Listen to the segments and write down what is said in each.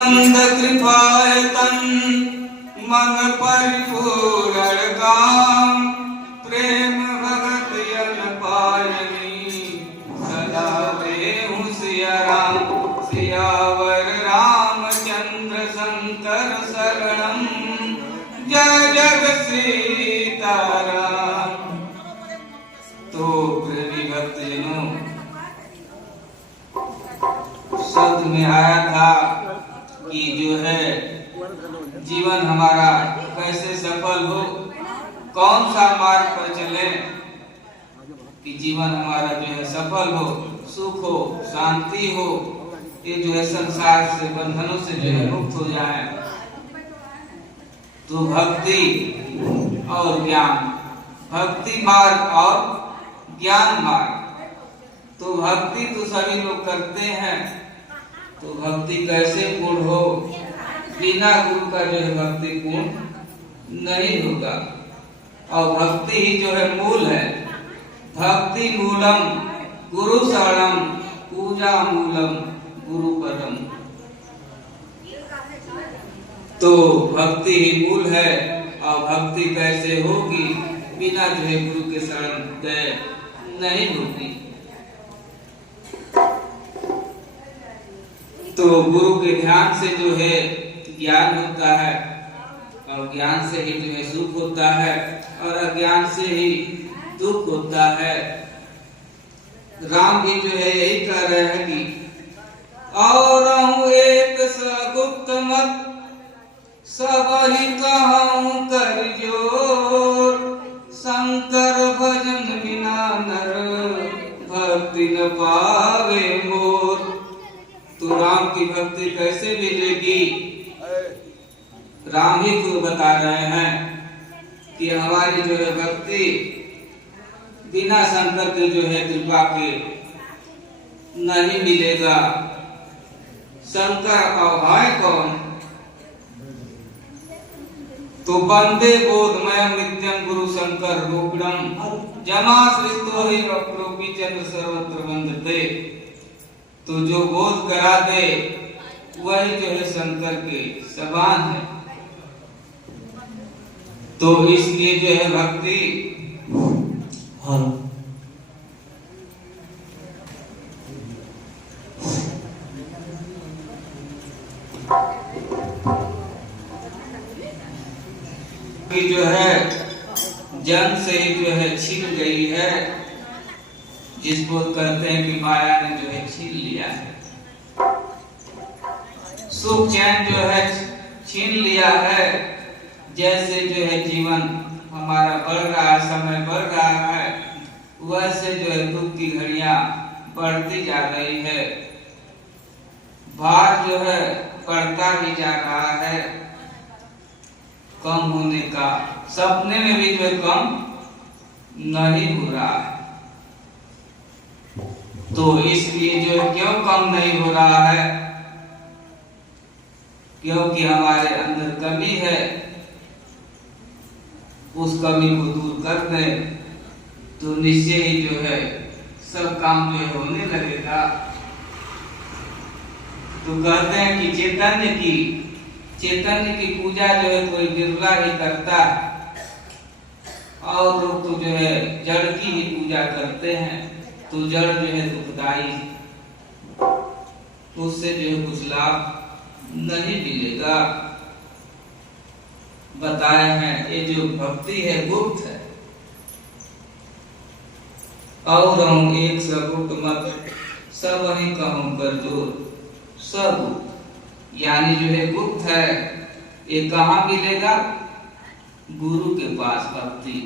नंद कृपायतन मन परिपूरण काम प्रेम भगति अनपायनी सदा देहु सिया राम सियावर रामचंद्र शंकर शरणम जय जग सीताराम। तो प्रेमी भक्तजनों, शब्द में आया था कि जो है जीवन हमारा कैसे सफल हो, कौन सा मार्ग पर चले कि जीवन हमारा जो है सफल हो, सुख हो, शांति हो, ये जो है संसार से बंधनों से जो है मुक्त हो जाए। तो भक्ति और ज्ञान, भक्ति मार्ग और ज्ञान मार्ग। तो भक्ति तो सभी लोग करते हैं, तो भक्ति कैसे पूर्ण हो? बिना गुरु का जो है भक्ति पूर्ण नहीं होगा। और भक्ति ही जो है मूल है। भक्ति मूलम गुरु शरणम पूजा मूलम गुरु पदम। तो भक्ति ही मूल है और भक्ति कैसे होगी? बिना जो है गुरु के शरण गए नहीं होगी। तो गुरु के ध्यान से जो है ज्ञान होता है और ज्ञान से ही जो है सुख होता है और अज्ञान से ही दुख होता है। राम भी जो है यही कह रहे हैं कि और एक सगुप्त मत सब ही कहूं कर जोर शंकर भजन बिना नर भक्ति न पावे मोर। तो राम की भक्ति कैसे मिलेगी? राम ही खुद बता रहे हैं कि हमारी जो है भक्ति बिना शंकर के जो है कृपा के नहीं मिलेगा। शंकर अभय कौन? तो बंदे बोधमय नित्यम गुरु शंकर रूपिणम जमा सृष्टो ही अप्रोपी चंद्र सर्वत्र वंदते। तो जो बोध करा दे वही जो है शंकर के समान है। तो इसलिए जो है भक्ति की जो है जन्म से ही जो है छिन गई है, जिसको कहते हैं कि माया ने जो है छीन लिया है। सुख चैन जो है छीन लिया है। जैसे जो है जीवन हमारा बढ़ रहा है, समय बढ़ रहा है, वैसे जो है दुख की घड़ियां बढ़ती जा रही है। भार जो है बढ़ता ही जा रहा है कम होने का। सपने में भी जो है कम नहीं हो रहा है। तो इसलिए जो है क्यों कम नहीं हो रहा है? क्योंकि हमारे अंदर कमी है। उस कमी को दूर कर दे तो निश्चय ही जो है सब काम जो है होने लगेगा। तो कहते हैं कि चैतन्य की पूजा जो है कोई बिरला ही करता है और लोग तो जो है जड़ की ही पूजा करते हैं। तो जड़ जो है दुखदाई, उससे जो है कुछ लाभ नहीं मिलेगा। बताए हैं ये जो भक्ति है गुप्त है। और हम एक सगुप्त मत सब ही कहूं कर जोर। सब यानी जो है गुप्त है। ये कहाँ मिलेगा? गुरु के पास भक्ति।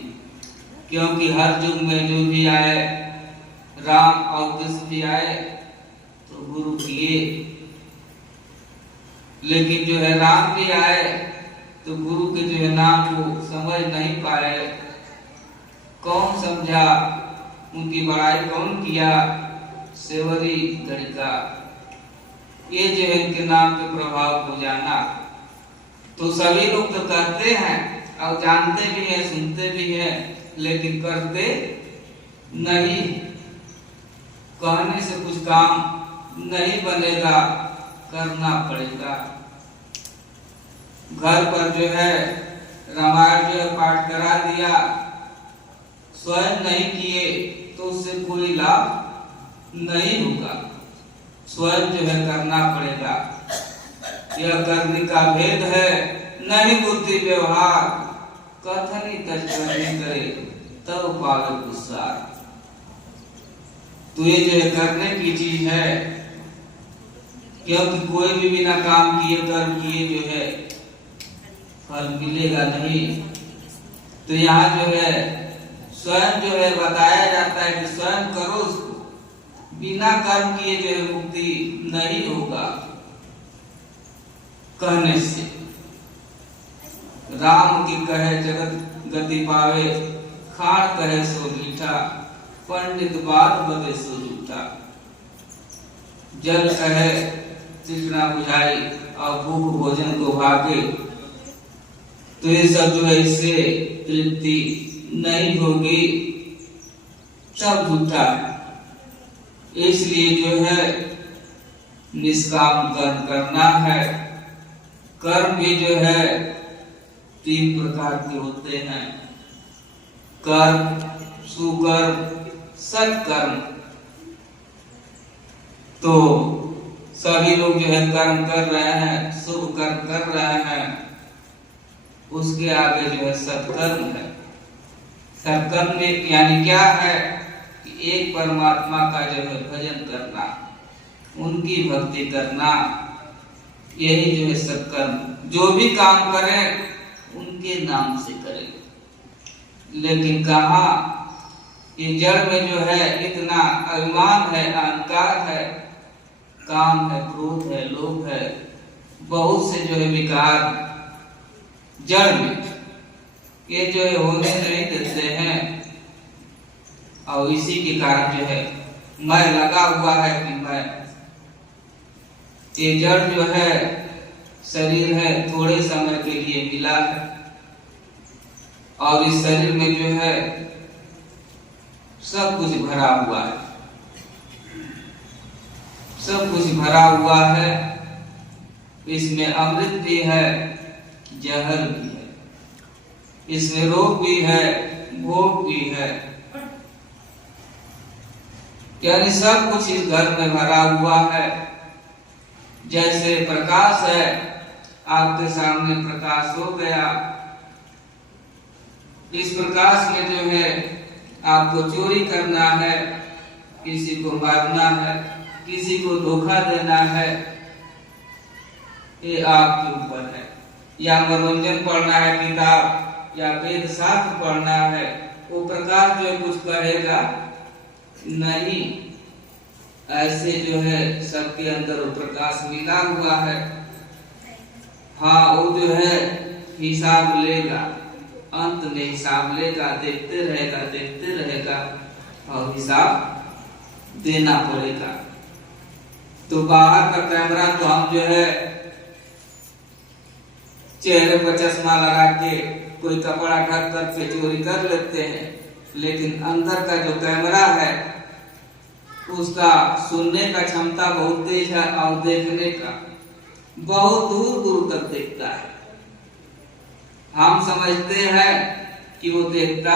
क्योंकि हर युग में जो भी आए, राम और कृष्ण भी आए तो गुरु किए, लेकिन जो है राम भी आए तो गुरु के जो है नाम को समझ नहीं पाए। कौन समझा? उनकी बड़ाई कौन किया? सेवरी लड़का। ये जो है इनके नाम के प्रभाव को जाना। तो सभी लोग तो कहते हैं और जानते भी हैं, सुनते भी हैं, लेकिन करते नहीं। कहने से कुछ काम नहीं बनेगा, करना पड़ेगा। घर पर जो है रामायण जो है पाठ करा दिया, स्वयं नहीं किए तो उससे कोई लाभ नहीं होगा। स्वयं जो है करना पड़ेगा। यह करने का भेद है, नहीं बुद्धि व्यवहार, कथनी तजनी करे तब पावे गुस्सा। तो ये जो है करने की चीज है, क्योंकि कोई भी बिना काम किए कर्म किए जो है फल मिलेगा नहीं। तो यहाँ जो है स्वयं जो है बताया जाता है कि स्वयं करो उसको, बिना कर्म किए जो है मुक्ति नहीं होगा। कहने से राम की कहे जगत गति पावे, खाण कहे सो मीठा, पंडित बात बदे सो झूठा। जल कहे चिकना बुझाई और भूख भोजन को भागे, तो ये सब जो है इससे तृप्ति नहीं होगी, सब झूठा है। इसलिए जो है निष्काम कर्म करना है। कर्म भी जो है 3 प्रकार के होते हैं, कर्म, सुकर्म, सत्कर्म। तो सभी लोग जो है कर्म कर रहे हैं, शुभ कर्म कर रहे हैं, उसके आगे जो है सत्कर्म है। सत्कर्म में यानी क्या है कि एक परमात्मा का जो है भजन करना, उनकी भक्ति करना, यही जो है सत्कर्म। जो भी काम करें उनके नाम से करें। लेकिन कहाँ ये जड़ में जो है इतना अभिमान है, अहंकार है, काम है, क्रोध है, लोभ है, बहुत से जो है विकार जड़ में ये जो है होने नहीं देते हैं। और इसी के कारण जो है मैं लगा हुआ है कि मैं, ये जड़ जो है शरीर है थोड़े समय के लिए मिला है, और इस शरीर में जो है सब कुछ भरा हुआ है, सब कुछ भरा हुआ है। इसमें अमृत भी है, जहर भी है, इसमें रोग भी है, भोग भी है, यानी सब कुछ इस घर में भरा हुआ है। जैसे प्रकाश है, आपके सामने प्रकाश हो गया, इस प्रकाश में जो है आपको चोरी करना है, किसी को मारना है, किसी को धोखा देना है, ये आपके ऊपर है। या मनोरंजन पढ़ना है किताब, या वेद शास्त्र पढ़ना है, वो प्रकाश जो कुछ कहेगा नहीं। ऐसे जो है सबके अंदर वो प्रकाश मिला हुआ है। हाँ, वो जो है हिसाब लेगा, अंत में हिसाब लेगा, देखते रहेगा और हिसाब देना पड़ेगा। तो बाहर का कैमरा तो हम जो है चेहरे पर चश्मा लगा के कोई कपड़ा ढक करके चोरी कर लेते हैं, लेकिन अंदर का जो कैमरा है उसका सुनने का क्षमता बहुत तेज है और देखने का बहुत दूर दूर तक देखता है। हम समझते हैं कि वो देखता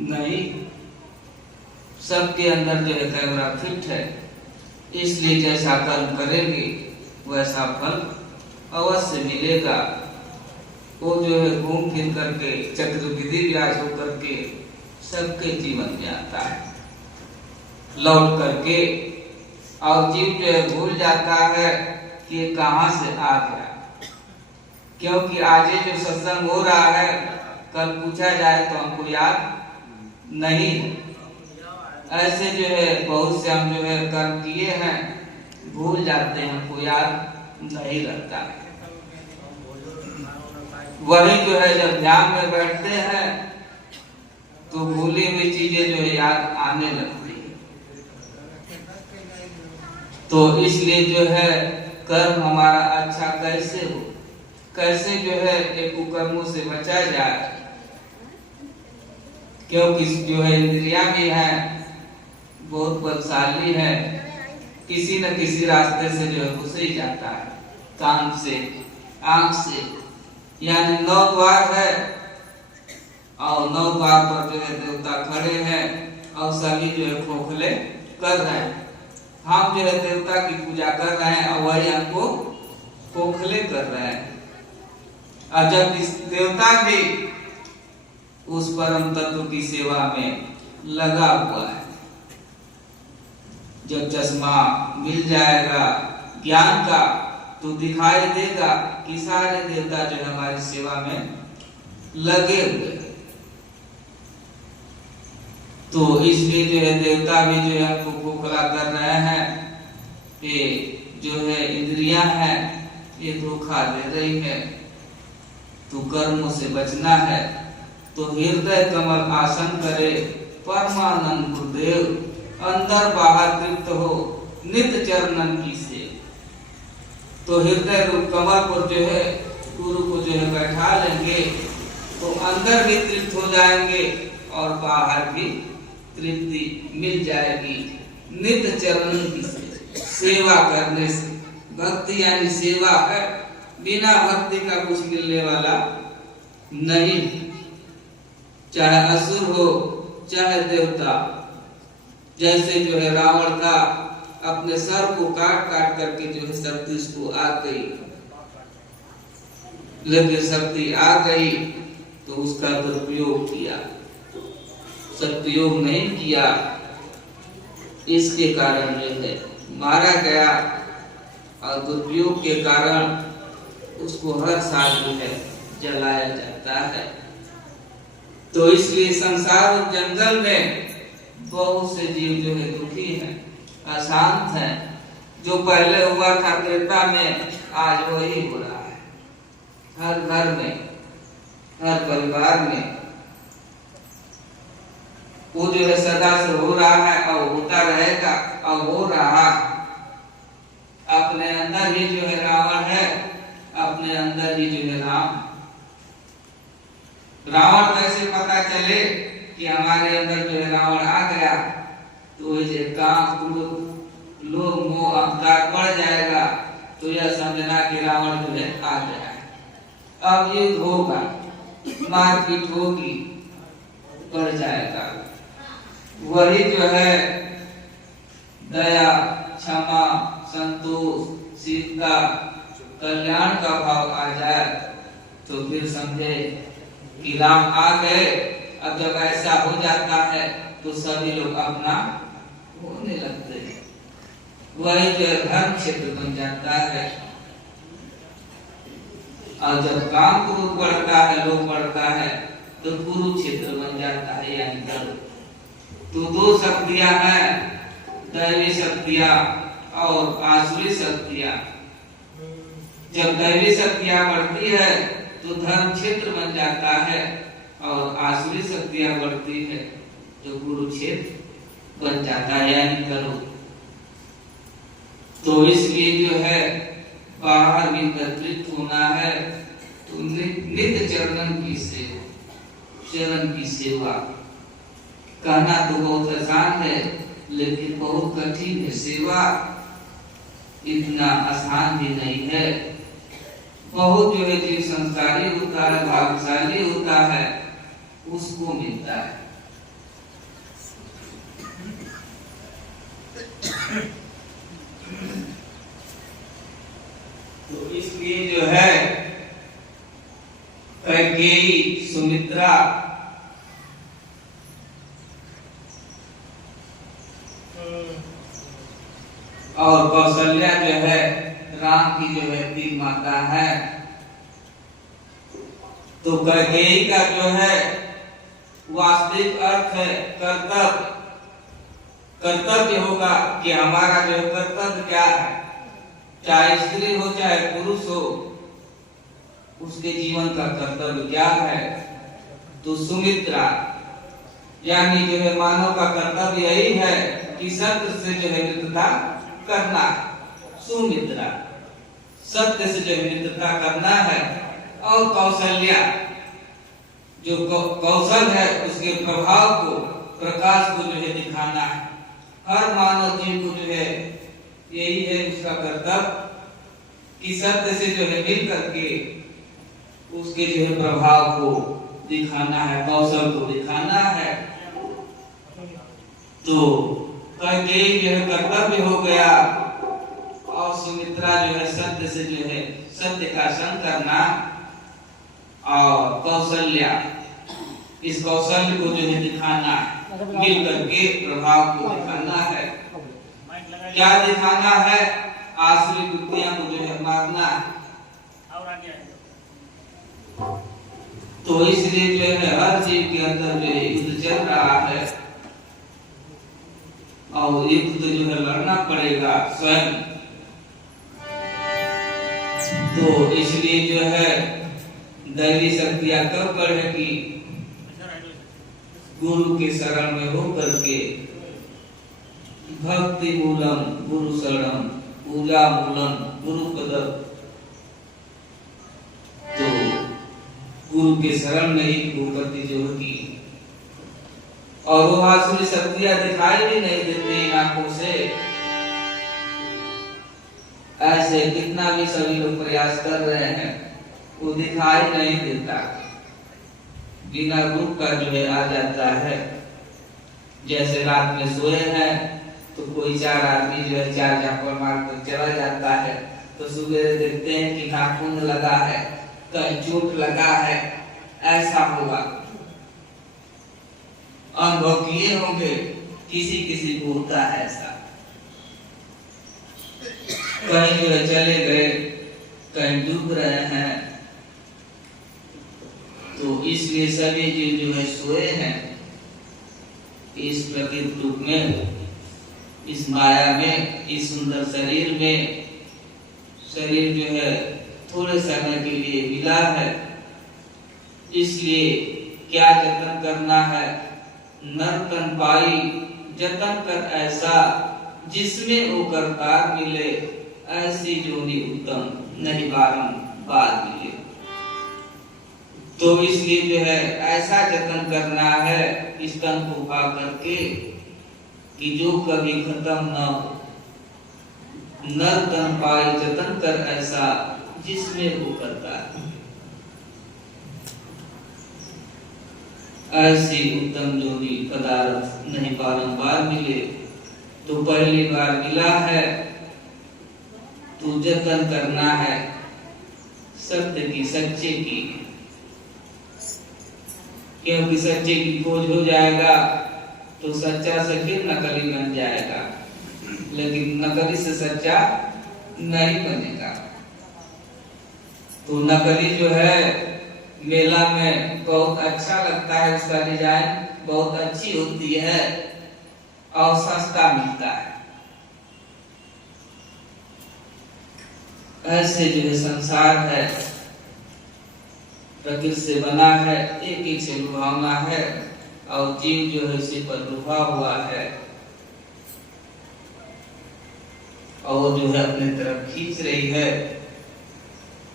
नहीं, सबके अंदर जो है कैमरा फिट है। इसलिए जैसा कर्म करेंगे वैसा फल अवश्य मिलेगा। वो जो है घूम फिर करके चक्रवृद्धि ब्याज होकर के सबके जीवन में आता है लौट करके, और जीव जो है भूल जाता है कि कहां से आ गया, क्योंकि आज जो सत्संग हो रहा है कल पूछा जाए तो हमको याद नहीं। ऐसे जो है बहुत से हम जो है कर्म किए हैं, भूल जाते हैं, हमको याद नहीं रहता है। वही जो है जब ध्यान में बैठते हैं तो भूली हुई चीजें जो है याद आने लगती है। तो इसलिए जो है कर्म हमारा अच्छा कैसे हो, कैसे जो है एक कुकर्मों से बचा जाए, क्योंकि जो है इंद्रियां भी है बहुत बलशाली है, किसी न किसी रास्ते से जो है घुस ही जाता है, कान से, आंख से। यानी 9 द्वार है और 9 द्वार पर जो है देवता खड़े हैं और सभी जो है खोखले कर रहे हैं। हम जो है देवता की पूजा कर रहे हैं और वही हमको खोखले कर रहे हैं। और जब इस देवता भी उस परम तत्व की सेवा में लगा हुआ है, जब चश्मा मिल जाएगा ज्ञान का तो दिखाई देगा कि सारे देवता जो है हमारी सेवा में लगे हुए हैं। तो इसलिए जो है देवता भी जो है हमको खोखला कर रहे हैं। ये जो है इंद्रियां हैं ये धोखा दे रही है, तो कर्मों से बचना है तो हृदय कमल आसन करे परमानंद गुरुदेव, अंदर बाहर तृप्त हो नित्य चरणन की से। तो हृदय रूप कमल पर जो है गुरु को जो है बैठा लेंगे तो अंदर भी तृप्त हो जाएंगे और बाहर भी तृप्ति मिल जाएगी नित्य चरणन की से। सेवा करने से, भक्ति यानी सेवा है, बिना भक्ति का कुछ मिलने वाला नहीं। चाहे असुर हो चाहे देवता, जैसे जो है रावण का अपने सर को काट काट करके जो है शक्ति उसको आ गई, लेकिन शक्ति आ गई तो उसका दुरुपयोग किया, सदुपयोग नहीं किया, इसके कारण जो है मारा गया और दुरुपयोग के कारण उसको हर साल जो है जलाया जाता है। तो इसलिए संसार और जंगल में बहुत से जीव जो है दुखी हैं, अशांत हैं। जो पहले हुआ था त्रेता में आज वही हो रहा है, हर घर में, हर परिवार में। वो जो है सदा से हो रहा है और होता रहेगा और हो रहा है। अपने अंदर ही जो है रावण है, अपने अंदर ही जो है राम। रावण कैसे पता चले कि हमारे अंदर जो है रावण आ गया, तो ये काम क्रोध लोभ मोह अहंकार बढ़ जाएगा तो यह समझना कि रावण जो है आ गया है। अब युद्ध होगा, मारपीट होगी, बढ़ जाएगा। वही जो है दया, क्षमा, संतोष, शीतता, कल्याण का भाव आ जाए तो फिर समझे कि राम आ गए। अब जब ऐसा हो जाता है तो सभी लोग अपना होने लगते हैं, वही जो धर्म क्षेत्र बन जाता है। और जब काम क्रोध बढ़ता है, लोभ बढ़ता है, तो कुरुक्षेत्र बन जाता है, यानी धर्म। तो 2 शक्तियां हैं, दैवी शक्तियां और आसुरी शक्तियां। जब दैवी शक्तियां बढ़ती है तो धर्म क्षेत्र बन जाता है और आसुरी शक्तियां बढ़ती है तो कुरुक्षेत्र बन जाता है, यानी करो। तो इसलिए जो है बाहर भी तृप्त होना है तो नित्य चरणन की सेवा, चरण की सेवा। कहना तो बहुत आसान है लेकिन बहुत कठिन है। सेवा इतना आसान भी नहीं है। बहुत जो है जीव संस्कारी होता है, भाग्यशाली होता है, उसको मिलता है। तो इसलिए जो है कैकेयी, सुमित्रा और कौशल्या जो है राम की जो है 3 माता है। तो कैकेयी का जो है वास्तविक अर्थ है कर्तव्य। कर्तव्य होगा कि हमारा जो कर्तव्य क्या है, चाहे स्त्री हो चाहे पुरुष हो, उसके जीवन का कर्तव्य क्या है। तो सुमित्रा यानी जो है मानव का कर्तव्य यही है कि सत्य से जो है मित्रता करना है। सुमित्रा सत्य से जो है मित्रता करना है। और कौशल्या जो कौशल है उसके प्रभाव को, प्रकाश को जो है दिखाना है। हर मानव जीव को जो है यही है उसका कर्तव्य कि सत्य से जो है मिल करके उसके जो है प्रभाव को दिखाना है, कौशल को दिखाना है। तो कैकेयी जो है कर्तव्य हो गया और सुमित्रा जो है सत्य से जो है सत्य का संग करना और कौशल्या इस कौशल्य को जो है दिखाना है, मिल करके प्रभाव को दिखाना है। क्या दिखाना है? आसुरी वृत्तियां को जो है मारना है। तो इसलिए जो है हर जीव के अंदर जो युद्ध चल रहा है और युद्ध तो जो है लड़ना पड़ेगा स्वयं। तो इसलिए जो है दैवी शक्तियां कब बढ़ेगी? गुरु के शरण में हो करके भक्ति मूलम गुरु शरणम पूजा मूलम गुरु पदम। तो गुरु के शरण में ही भूपति जो होगी और वो आसुरी शक्तियां दिखाई भी नहीं देती आंखों से। ऐसे कितना भी सभी लोग प्रयास कर रहे हैं वो दिखाई नहीं देता, बिना रूप का जो है आ जाता है। जैसे रात में सोए हैं तो कोई चार आदमी जो है चार झापड़ मार कर चला जाता है, तो सुबह देखते हैं कि नाखून लगा है, कहीं चोट लगा है, ऐसा होगा। अनुभव किए होंगे, किसी किसी को होता है ऐसा। कहीं जो है चले गए, कहीं डूब रहे हैं। तो इसलिए सभी जीव जो है सोए हैं इस प्रकृति रूप में, इस माया में, इस सुंदर शरीर में। शरीर जो है थोड़े समय के लिए मिला है, इसलिए क्या जतन करना है? नर्तन पाई जतन कर ऐसा जिसमें वो करतार मिले, ऐसी जोनी उत्तम नहीं बारंबार मिले। तो इसलिए जो है ऐसा जतन करना है इस तन को पा करके कि जो कभी खत्म न हो। नर तन पाए जतन कर ऐसा जिसमें वो करता है, ऐसी उत्तम जोड़ी पदार्थ नहीं बारंबार मिले। तो पहली बार मिला है तो जतन करना है सत्य की, सच्चे की, क्योंकि सच्चे की खोज हो जाएगा तो सच्चा से फिर नकली बन जाएगा, लेकिन नकली से सच्चा नहीं बनेगा। तो नकली जो है मेला में बहुत अच्छा लगता है, उसका डिजाइन बहुत अच्छी होती है और सस्ता मिलता है। ऐसे जो है संसार है, प्रकृति से बना है, एक एक से लुभावना है और जीव जो है उसी पर लुभा हुआ है और जो है अपने तरफ खींच रही है।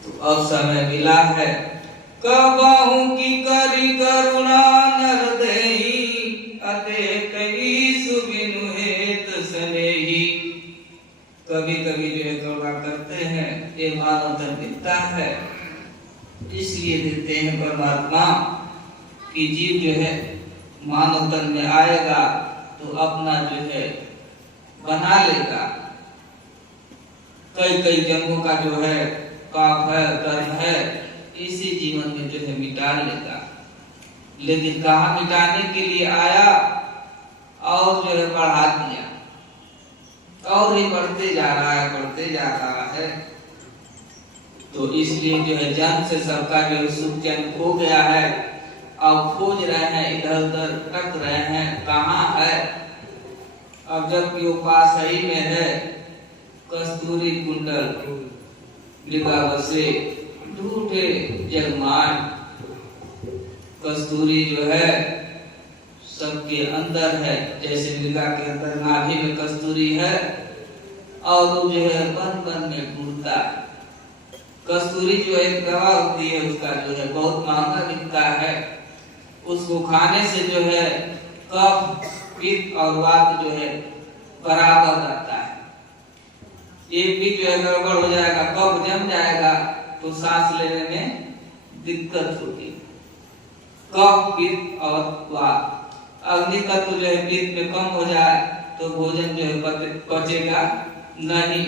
तो अब समय मिला है, कबहू की करी करुणा नर देहि अतेक ईसु बिनु हेत स्नेही। कभी कभी जो है करुणा करते हैं, ये मानव धन मिलता है, इसलिए देते हैं परमात्मा कि जीव जो है मानव तन में आएगा तो अपना जो है बना लेगा। कई कई जन्मों का जो है पाप है, कर्म है, इसी जीवन में जो है मिटा लेगा। लेकिन कहाँ मिटाने के लिए आया और जो है बढ़ा दिया और ही बढ़ते जा रहा है, बढ़ते जा रहा है। तो इसलिए जो है जन्म से सबका जो है सुख जन्म खो गया है और खोज रहे हैं, इधर उधर भटक रहे हैं, कहाँ है। अब जबकि वो पास ही में है, कस्तूरी कुंडल मृगावसे ढूंढे जगमान। कस्तूरी जो है सबके अंदर है, जैसे मृगा के अंदर नाभि में कस्तूरी है और वो जो है बन बन में ढूंढता है। कस्तूरी जो एक दवा होती है, उसका जो है बहुत महंगा बिकता है। उसको खाने से जो है कफ, पित्त और वात जो है बराबर रहता है। एक भी जो है गड़बड़ हो जाएगा, कफ जम जाएगा तो सांस लेने में दिक्कत होगी। कफ, पित्त और वात, अग्नि तत्व जो है पित्त में कम हो जाए तो भोजन जो है पचेगा नहीं,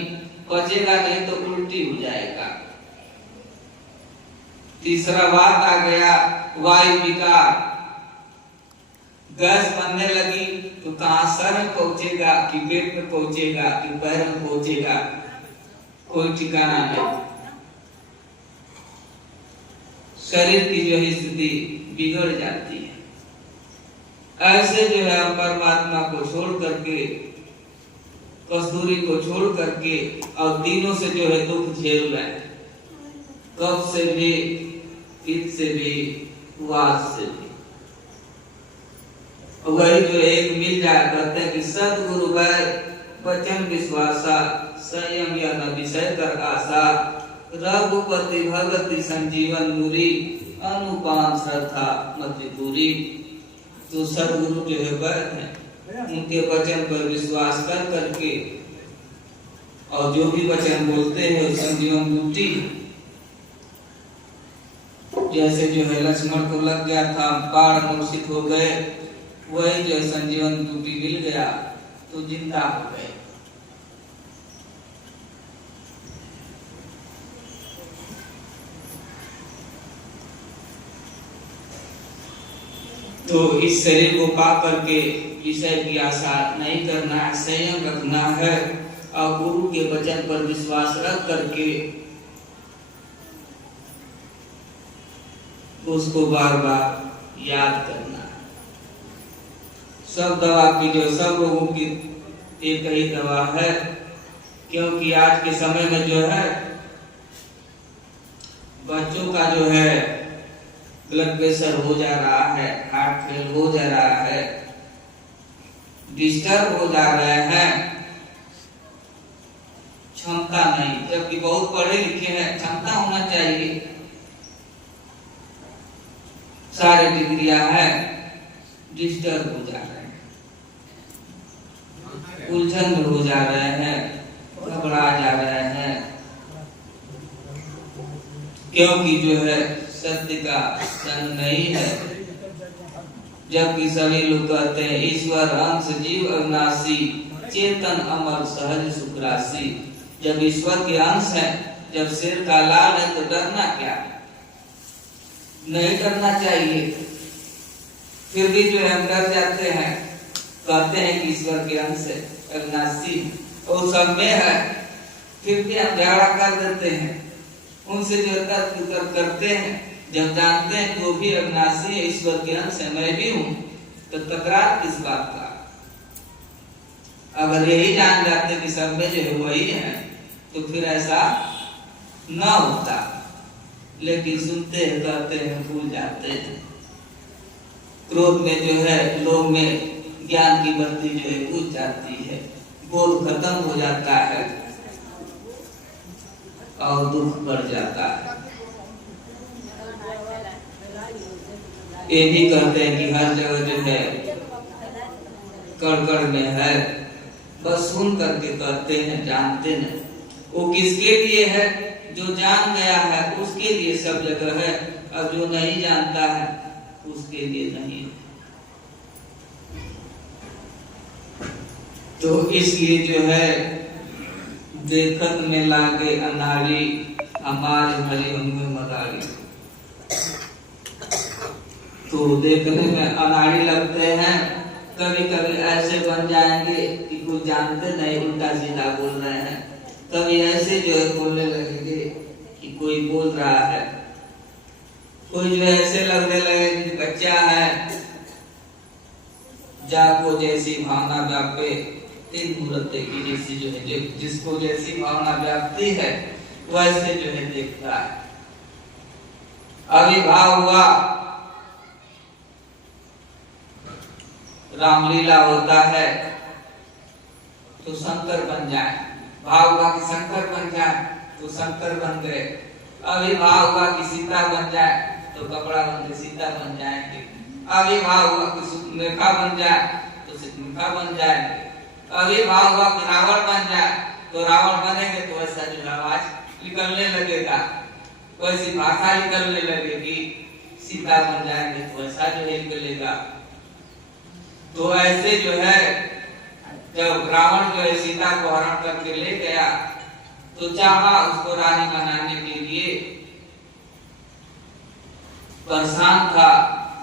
पचेगा नहीं तो उल्टी हो जाएगा। तीसरा बात आ गया वायु विकार। गैस बनने लगी तो कहां सर में पहुंचेगा कि पेट में पहुंचेगा कि पैर में पहुंचेगा, कोई ठिकाना नहीं। शरीर की जो स्थिति बिगड़ जाती है। ऐसे जो है परमात्मा को छोड़ करके, कस्तूरी को छोड़ करके और तीनों से जो है दुख झेल रहे हैं, कफ से भी, पित्त से भी, वात से भी। वही जो एक मिल जाए, कहते हैं कि सतगुरु वचन विश्वासा, संयम या न विषय कर आशा, रघुपति भगति संजीवन मुरी, अनुपान श्रद्धा मति पूरी। तो सतगुरु जो है वैद्य हैं, उनके वचन पर विश्वास कर करके और जो भी वचन बोलते हैं संजीवन बूटी। जैसे जो है लक्ष्मण को लग गया था, बाढ़ मूर्छित हो गए, वही जो संजीवन बूटी मिल गया तो जिंदा हो गए। तो इस शरीर को पा करके विषय की आशा नहीं करना है, संयम रखना है और गुरु के वचन पर विश्वास रख करके उसको बार बार याद करना है। सब दवा की जो सब लोगों की एक ही दवा है, क्योंकि आज के समय में जो है बच्चों का जो है ब्लड प्रेशर हो जा रहा है, हार्ट फेल हो जा रहा है, डिस्टर्ब हो जा रहे हैं, क्षमता नहीं, जबकि बहुत पढ़े लिखे हैं, क्षमता होना चाहिए, सारे डिग्रियां हैं, डिस्टर्ब हो जा रहे हैं, उलझन में हो जा रहे हैं, घबरा जा रहे हैं, क्योंकि जो है सत्य का संग नहीं है। जबकि सभी लोग कहते हैं ईश्वर अंश जीव अविनाशी, चेतन अमर सहज सुखराशि। जब ईश्वर के अंश है, जब शेर का लाल है तो डरना क्या, नहीं डरना चाहिए। फिर भी जो है हम डर जाते हैं, कहते हैं कि ईश्वर के अंश है, अविनाशी और सब में है, फिर भी हम झगड़ा कर देते हैं, उनसे जो तर्क करते हैं, जब जानते हैं कि वो भी अविनाशी है, ईश्वर के अंश है, मैं भी हूं, तो तकरार किस बात का। अगर यही जान जाते कि सब में जो है वही है तो फिर ऐसा न होता, लेकिन सुनते हैं, कहते हैं, भूल जाते हैं। क्रोध में जो है लोग में ज्ञान की बत्ती जो है बुझ जाती है, बोध खत्म हो जाता है और दुख बढ़ जाता है। ये भी कहते हैं कि हर जगह जो है कड़ में है, बस सुन करके कहते हैं, जानते नहीं। वो किसके लिए है, जो जान गया है उसके लिए सब जगह है, और जो नहीं जानता है उसके लिए नहीं है। तो इसलिए जो है देखत में लागे अनारी, हमारे भरी उनमें मदारी। तो देखने में अनाड़ी लगते हैं, कभी कभी ऐसे बन जाएंगे कि कुछ जानते नहीं, उल्टा सीधा बोल रहे हैं। कभी ऐसे जो है बोलने लगेंगे कि कोई बोल रहा है, कोई जो ऐसे लगने लगे कि बच्चा है, जाको जैसी भावना व्यापे तीन मूर्ते की जैसी जो है, जिसको जैसी भावना व्यापती है वैसे जो है देखता है। अविभाव हुआ, रामलीला होता है तो शंकर बन जाए, भाव हुआ कि शंकर बन जाए तो शंकर बन गए। अविभाव हुआ कि सीता बन जाए तो कपड़ा बन के सीता बन जाएंगे। अविभाव हुआ कि सुतमुखा बन जाए तो सुतमुखा बन जाएंगे। अविभाव हुआ कि रावण बन जाए तो रावण बनेंगे तो ऐसा जो आवाज निकलने लगेगा, वैसी भाषा निकलने लगेगी। सीता बन जाएंगे तो ऐसा जो है निकलेगा। तो ऐसे जो है जब रावण जो है सीता को हरण करके ले गया तो चाहा उसको रानी बनाने के लिए, परेशान था।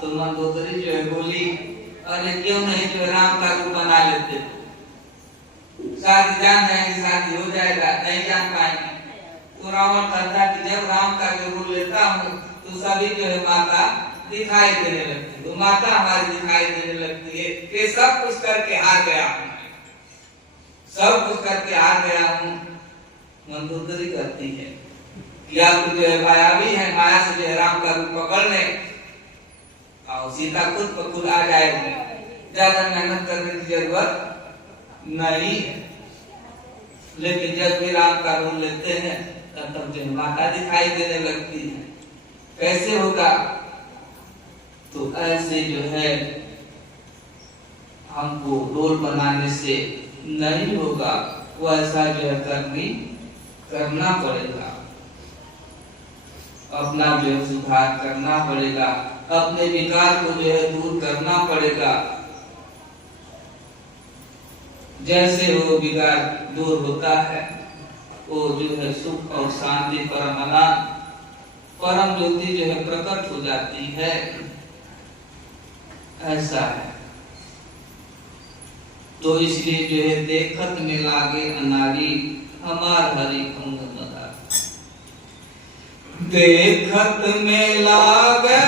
तो मंदोदरी जो है बोली, अरे क्यों नहीं जो है राम का रूप बना लेते, शादी जान जाएंगे, शादी हो जाएगा, नहीं जान पाएंगे। तो रावण कहता कि जब राम का रूप लेता हूँ तो सभी जो है माता दिखाई देने लगती, तो माता हमारी दिखाई देने लगती है कि सब कुछ करके हार गया हूँ, सब कुछ करके हार गया हूँ। मंदोदरी कहती है कि आप जो है मायावी है, माया से जो है राम का रूप पकड़ ले और सीता खुद ब खुद आ जाएगी, ज्यादा मेहनत करने की जरूरत नहीं है। लेकिन जब भी राम का रूप लेते हैं तब जो माता दिखाई देने लगती है। कैसे होगा? तो ऐसे जो है हमको रोल बनाने से नहीं होगा, वैसा जो है करना पड़ेगा, अपना जो है सुधार करना पड़ेगा, अपने विकार को जो है दूर करना पड़ेगा। जैसे वो विकार दूर होता है वो जो है सुख और शांति, परम आनंद, परम ज्योति जो है प्रकट हो जाती है, ऐसा है। तो इसलिए जो है देखत में लागे अनारी, हमार हरि अंग मदार। देखत में लागे